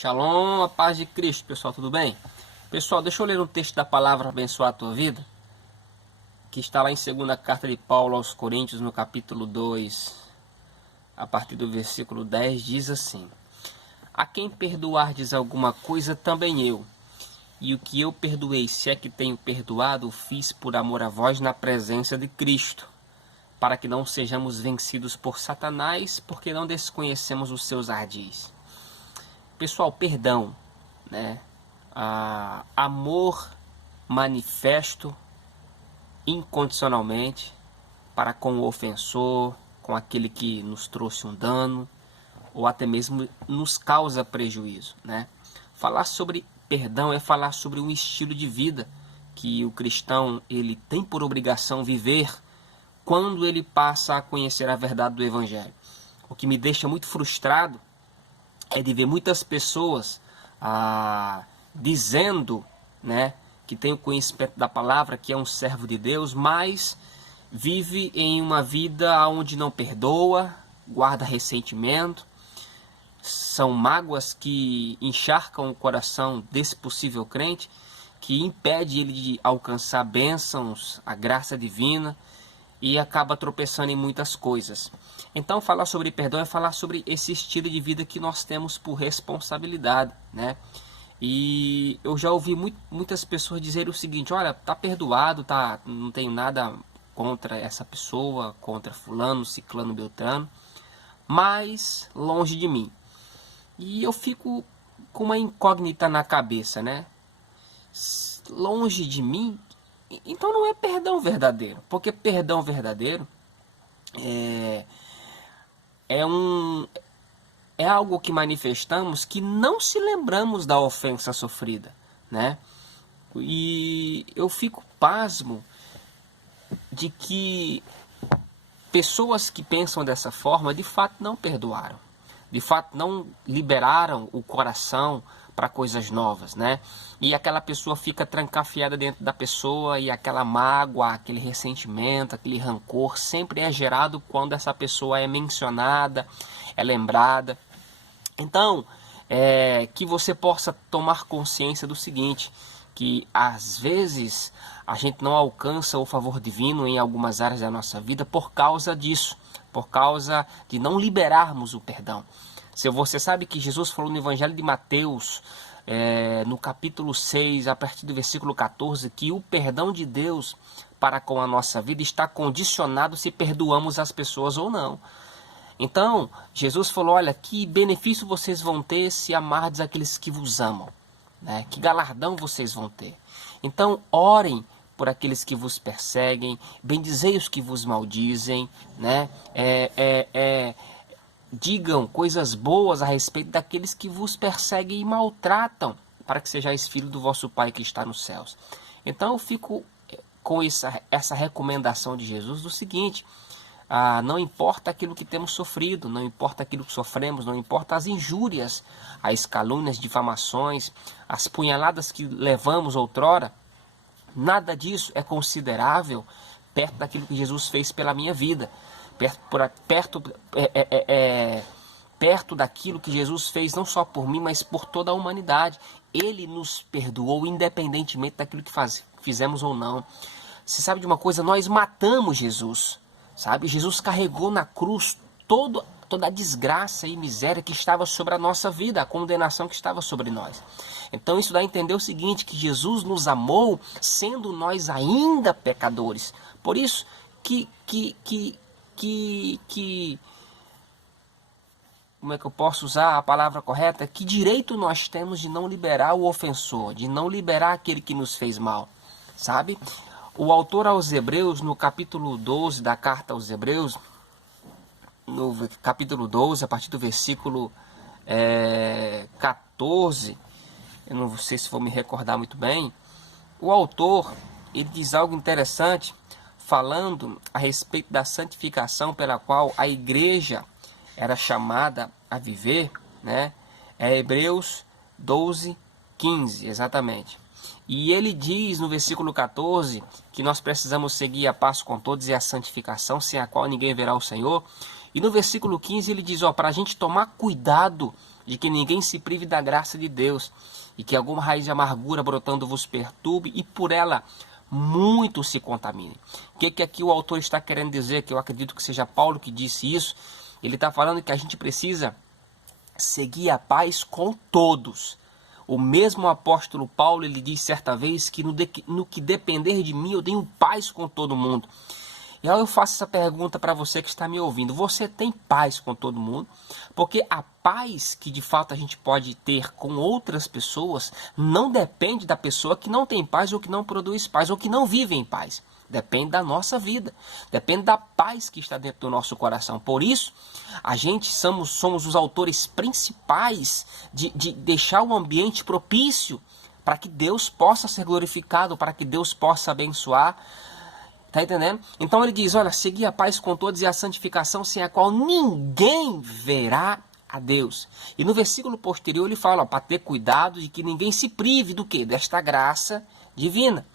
Shalom, a paz de Cristo, pessoal, tudo bem? Pessoal, deixa eu ler um texto da palavra abençoar a tua vida, que está lá em 2ª carta de Paulo aos Coríntios, no capítulo 2, a partir do versículo 10, diz assim: A quem perdoardes alguma coisa, também eu. E o que eu perdoei, se é que tenho perdoado, o fiz por amor a vós na presença de Cristo, para que não sejamos vencidos por Satanás, porque não desconhecemos os seus ardis. Pessoal, perdão, né? Amor manifesto incondicionalmente para com o ofensor, com aquele que nos trouxe um dano, ou até mesmo nos causa prejuízo, né? Falar sobre perdão é falar sobre um estilo de vida que o cristão ele tem por obrigação viver quando ele passa a conhecer a verdade do Evangelho. O que me deixa muito frustrado é de ver muitas pessoas dizendo, né, que tem o conhecimento da palavra, que é um servo de Deus, mas vive em uma vida onde não perdoa, guarda ressentimento. São mágoas que encharcam o coração desse possível crente, que impede ele de alcançar bênçãos, a graça divina, e acaba tropeçando em muitas coisas. Então, falar sobre perdão é falar sobre esse estilo de vida que nós temos por responsabilidade, né? E eu já ouvi muitas pessoas dizerem o seguinte: olha, tá perdoado, tá, não tenho nada contra essa pessoa, contra fulano, ciclano, beltrano, mas longe de mim. E eu fico com uma incógnita na cabeça, né? Longe de mim, então não é perdão verdadeiro, porque perdão verdadeiro é algo que manifestamos que não se lembramos da ofensa sofrida, né? E eu fico pasmo de que pessoas que pensam dessa forma de fato não perdoaram, de fato não liberaram o coração para coisas novas, né? E aquela pessoa fica trancafiada dentro da pessoa, e aquela mágoa, aquele ressentimento, aquele rancor sempre é gerado quando essa pessoa é mencionada, é lembrada. Então, que você possa tomar consciência do seguinte, que às vezes a gente não alcança o favor divino em algumas áreas da nossa vida por causa disso, por causa de não liberarmos o perdão. Se você sabe que Jesus falou no Evangelho de Mateus, no capítulo 6, a partir do versículo 14, que o perdão de Deus para com a nossa vida está condicionado se perdoamos as pessoas ou não. Então, Jesus falou: olha, que benefício vocês vão ter se amardes aqueles que vos amam, né? Que galardão vocês vão ter. Então, orem por aqueles que vos perseguem, bendizei os que vos maldizem, né? Digam coisas boas a respeito daqueles que vos perseguem e maltratam, para que sejais filhos do vosso Pai que está nos céus. Então eu fico com essa recomendação de Jesus do seguinte: não importa aquilo que temos sofrido, não importa aquilo que sofremos, não importa as injúrias, as calúnias, difamações, as punhaladas que levamos outrora, nada disso é considerável perto daquilo que Jesus fez pela minha vida. Perto daquilo que Jesus fez não só por mim, mas por toda a humanidade. Ele nos perdoou independentemente daquilo que fizemos ou não. Você sabe de uma coisa? Nós matamos Jesus, sabe? Jesus carregou na cruz toda a desgraça e miséria que estava sobre a nossa vida, a condenação que estava sobre nós. Então isso dá a entender o seguinte, que Jesus nos amou sendo nós ainda pecadores. Por isso como é que eu posso usar a palavra correta? Que direito nós temos de não liberar o ofensor, de não liberar aquele que nos fez mal, sabe? O autor aos Hebreus, no capítulo 12 da carta aos Hebreus, no capítulo 12, a partir do versículo 14, eu não sei se vou me recordar muito bem, o autor, ele diz algo interessante, falando a respeito da santificação pela qual a igreja era chamada a viver, né? É Hebreus 12, 15, exatamente. E ele diz no versículo 14 que nós precisamos seguir a paz com todos e a santificação, sem a qual ninguém verá o Senhor. E no versículo 15 ele diz, para a gente tomar cuidado de que ninguém se prive da graça de Deus, e que alguma raiz de amargura brotando vos perturbe, e por ela muito se contamine. O que aqui o autor está querendo dizer? Que eu acredito que seja Paulo que disse isso. Ele está falando que a gente precisa seguir a paz com todos. O mesmo apóstolo Paulo, ele diz certa vez que no que depender de mim, eu tenho paz com todo mundo. E aí eu faço essa pergunta para você que está me ouvindo. Você tem paz com todo mundo? Porque a paz que de fato a gente pode ter com outras pessoas não depende da pessoa que não tem paz ou que não produz paz ou que não vive em paz. Depende da nossa vida. Depende da paz que está dentro do nosso coração. Por isso, a gente somos os autores principais de deixar o ambiente propício para que Deus possa ser glorificado, para que Deus possa abençoar. Tá entendendo? Então ele diz, olha, segui a paz com todos e a santificação, sem a qual ninguém verá a Deus. E no versículo posterior ele fala, para ter cuidado de que ninguém se prive do quê? Desta graça divina.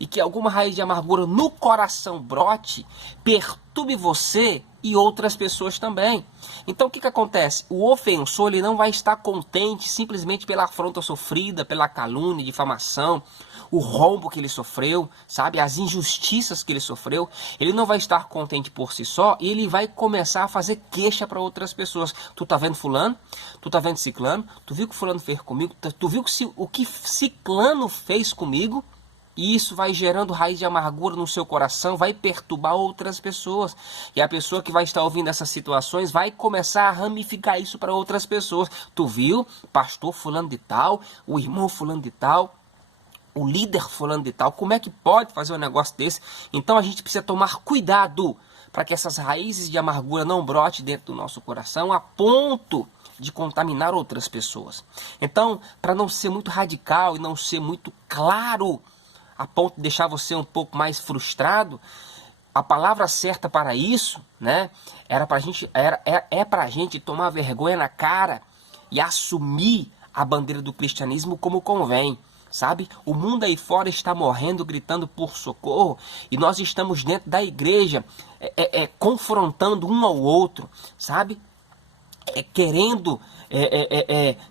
E que alguma raiz de amargura no coração brote, perturbe você e outras pessoas também. Então o que acontece? O ofensor ele não vai estar contente simplesmente pela afronta sofrida, pela calúnia, difamação, o rombo que ele sofreu, sabe? As injustiças que ele sofreu. Ele não vai estar contente por si só e ele vai começar a fazer queixa para outras pessoas. Tu tá vendo fulano? Tu tá vendo ciclano? Tu viu o que fulano fez comigo? Tu viu o que ciclano fez comigo? E isso vai gerando raiz de amargura no seu coração, vai perturbar outras pessoas. E a pessoa que vai estar ouvindo essas situações vai começar a ramificar isso para outras pessoas. Tu viu? Pastor fulano de tal, o irmão fulano de tal, o líder fulano de tal, como é que pode fazer um negócio desse? Então a gente precisa tomar cuidado para que essas raízes de amargura não brotem dentro do nosso coração a ponto de contaminar outras pessoas. Então, para não ser muito radical e não ser muito claro, a ponto de deixar você um pouco mais frustrado, a palavra certa para isso, né, é para a gente tomar vergonha na cara e assumir a bandeira do cristianismo como convém. Sabe? O mundo aí fora está morrendo, gritando por socorro, e nós estamos dentro da igreja confrontando um ao outro, sabe? Querendo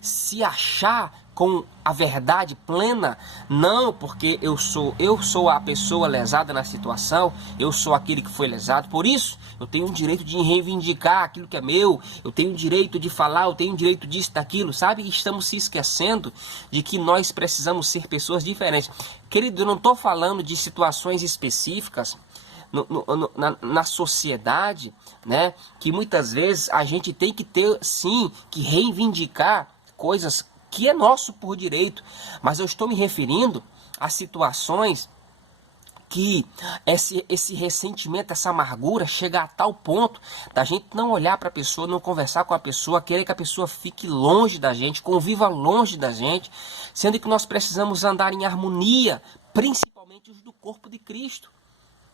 se achar com a verdade plena. Não, porque eu sou a pessoa lesada na situação, eu sou aquele que foi lesado, por isso eu tenho o direito de reivindicar aquilo que é meu, eu tenho o direito de falar, eu tenho o direito disso, daquilo, sabe? E estamos se esquecendo de que nós precisamos ser pessoas diferentes. Querido, eu não estou falando de situações específicas na sociedade, né? Que muitas vezes a gente tem que ter, sim, que reivindicar coisas que é nosso por direito, mas eu estou me referindo a situações que esse ressentimento, essa amargura chega a tal ponto da gente não olhar para a pessoa, não conversar com a pessoa, querer que a pessoa fique longe da gente, conviva longe da gente, sendo que nós precisamos andar em harmonia, principalmente os do corpo de Cristo.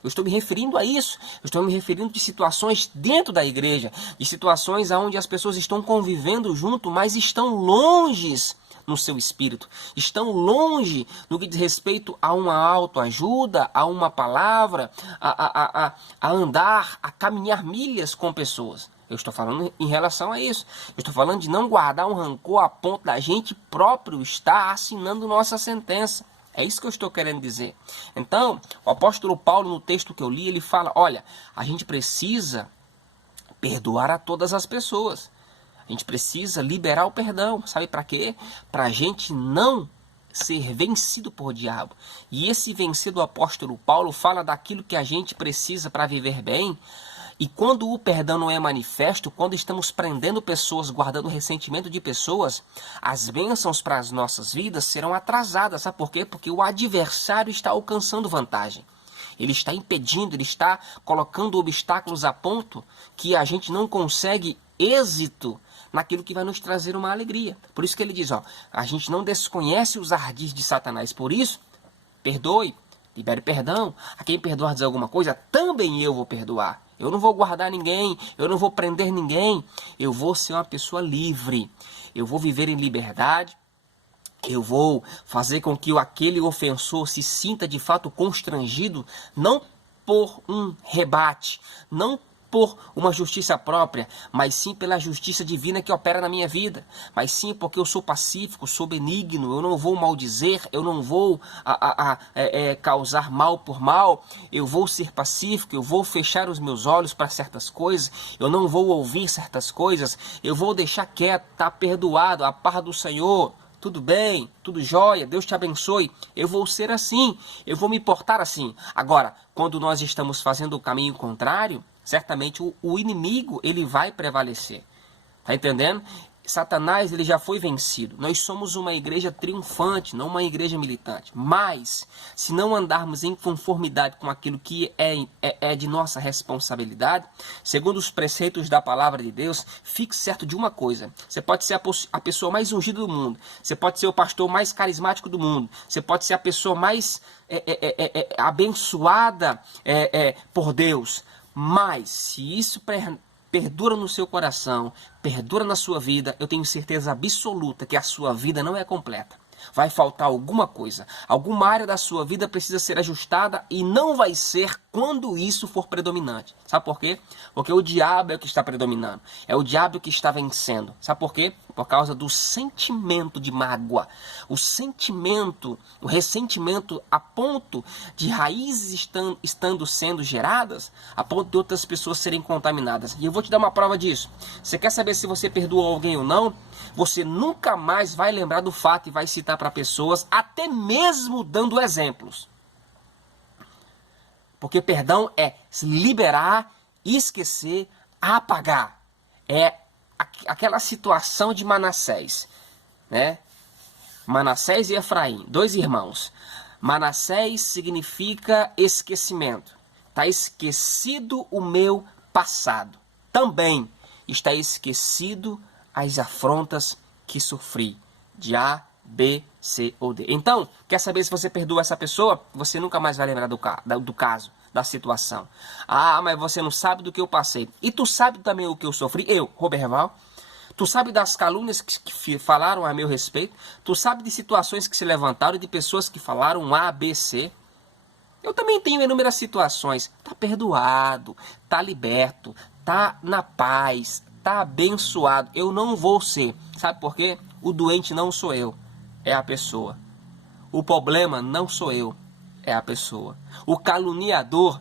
Eu estou me referindo a isso, eu estou me referindo de situações dentro da igreja, de situações onde as pessoas estão convivendo junto, mas estão longes no seu espírito, estão longe no que diz respeito a uma autoajuda, a uma palavra, a andar, a caminhar milhas com pessoas. Eu estou falando em relação a isso, eu estou falando de não guardar um rancor a ponto da gente próprio estar assinando nossa sentença. É isso que eu estou querendo dizer. Então, o apóstolo Paulo, no texto que eu li, ele fala, olha, a gente precisa perdoar a todas as pessoas. A gente precisa liberar o perdão. Sabe para quê? Para a gente não ser vencido por diabo. E esse vencer do apóstolo Paulo fala daquilo que a gente precisa para viver bem. E quando o perdão não é manifesto, quando estamos prendendo pessoas, guardando ressentimento de pessoas, as bênçãos para as nossas vidas serão atrasadas. Sabe por quê? Porque o adversário está alcançando vantagem. Ele está impedindo, ele está colocando obstáculos a ponto que a gente não consegue êxito naquilo que vai nos trazer uma alegria. Por isso que ele diz, ó, a gente não desconhece os ardis de Satanás. Por isso, perdoe, libere perdão. A quem perdoar dizer alguma coisa, também eu vou perdoar. Eu não vou guardar ninguém, eu não vou prender ninguém. Eu vou ser uma pessoa livre. Eu vou viver em liberdade. Eu vou fazer com que aquele ofensor se sinta de fato constrangido, não por um rebate, não por uma justiça própria, mas sim pela justiça divina que opera na minha vida. Mas sim porque eu sou pacífico, sou benigno, eu não vou maldizer, eu não vou causar mal por mal, eu vou ser pacífico, eu vou fechar os meus olhos para certas coisas, eu não vou ouvir certas coisas, eu vou deixar quieto, tá perdoado, a paz do Senhor. Tudo bem, tudo jóia, Deus te abençoe. Eu vou ser assim, eu vou me portar assim. Agora, quando nós estamos fazendo o caminho contrário, certamente o inimigo ele vai prevalecer. Tá entendendo? Satanás ele já foi vencido. Nós somos uma igreja triunfante, não uma igreja militante. Mas, se não andarmos em conformidade com aquilo que é de nossa responsabilidade, segundo os preceitos da palavra de Deus, fique certo de uma coisa. Você pode ser a pessoa mais ungida do mundo. Você pode ser o pastor mais carismático do mundo. Você pode ser a pessoa mais abençoada por Deus. Mas, se isso perdura no seu coração, perdura na sua vida, eu tenho certeza absoluta que a sua vida não é completa. Vai faltar alguma coisa, alguma área da sua vida precisa ser ajustada e não vai ser quando isso for predominante. Sabe por quê? Porque o diabo é o que está predominando, é o diabo que está vencendo. Sabe por quê? Por causa do sentimento de mágoa, o ressentimento a ponto de raízes estando sendo geradas, a ponto de outras pessoas serem contaminadas. E eu vou te dar uma prova disso. Você quer saber se você perdoou alguém ou não? Você nunca mais vai lembrar do fato e vai citar para pessoas, até mesmo dando exemplos. Porque perdão é liberar, esquecer, apagar. É aquela situação de Manassés, né? Manassés e Efraim, dois irmãos. Manassés significa esquecimento. Está esquecido o meu passado. Também está esquecido as afrontas que sofri. De A, B, C ou D. Então, quer saber se você perdoa essa pessoa? Você nunca mais vai lembrar do caso, da situação. Ah, mas você não sabe do que eu passei. E tu sabe também o que eu sofri? Eu, Roberval. Tu sabe das calúnias que falaram a meu respeito? Tu sabe de situações que se levantaram e de pessoas que falaram A, B, C? Eu também tenho inúmeras situações. Tá perdoado, tá liberto, tá na paz, tá abençoado. Eu não vou ser. Sabe por quê? O doente não sou eu, é a pessoa. O problema não sou eu, é a pessoa. O caluniador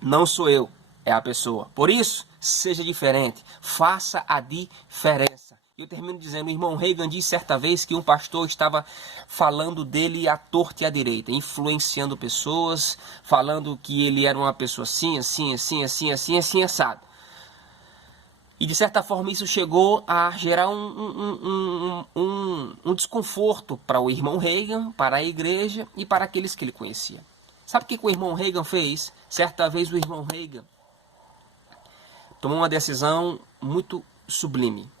não sou eu, é a pessoa. Por isso, seja diferente, faça a diferença. Eu termino dizendo, o irmão Reagan disse certa vez que um pastor estava falando dele à torta e à direita, influenciando pessoas, falando que ele era uma pessoa assim, assado. E de certa forma isso chegou a gerar um desconforto para o irmão Reagan, para a igreja e para aqueles que ele conhecia. Sabe o que o irmão Reagan fez? Certa vez o irmão Reagan tomou uma decisão muito sublime.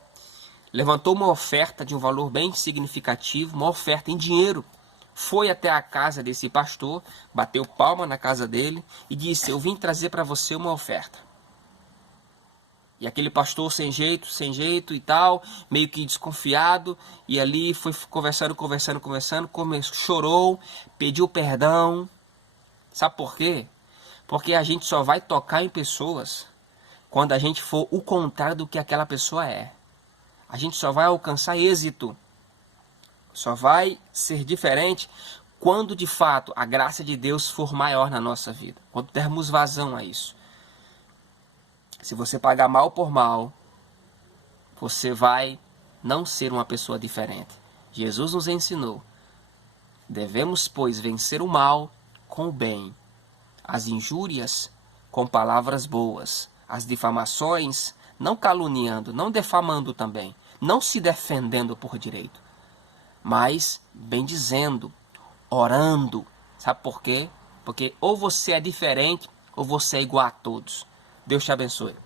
Levantou uma oferta de um valor bem significativo, uma oferta em dinheiro. Foi até a casa desse pastor, bateu palma na casa dele e disse, eu vim trazer para você uma oferta. E aquele pastor sem jeito e tal, meio que desconfiado, e ali foi conversando, chorou, pediu perdão. Sabe por quê? Porque a gente só vai tocar em pessoas quando a gente for o contrário do que aquela pessoa é. A gente só vai alcançar êxito, só vai ser diferente quando de fato a graça de Deus for maior na nossa vida, quando dermos vazão a isso. Se você pagar mal por mal, você vai não ser uma pessoa diferente. Jesus nos ensinou. Devemos, pois, vencer o mal com o bem, as injúrias com palavras boas, as difamações não caluniando, não defamando também, não se defendendo por direito, mas bendizendo, orando. Sabe por quê? Porque ou você é diferente ou você é igual a todos. Deus te abençoe.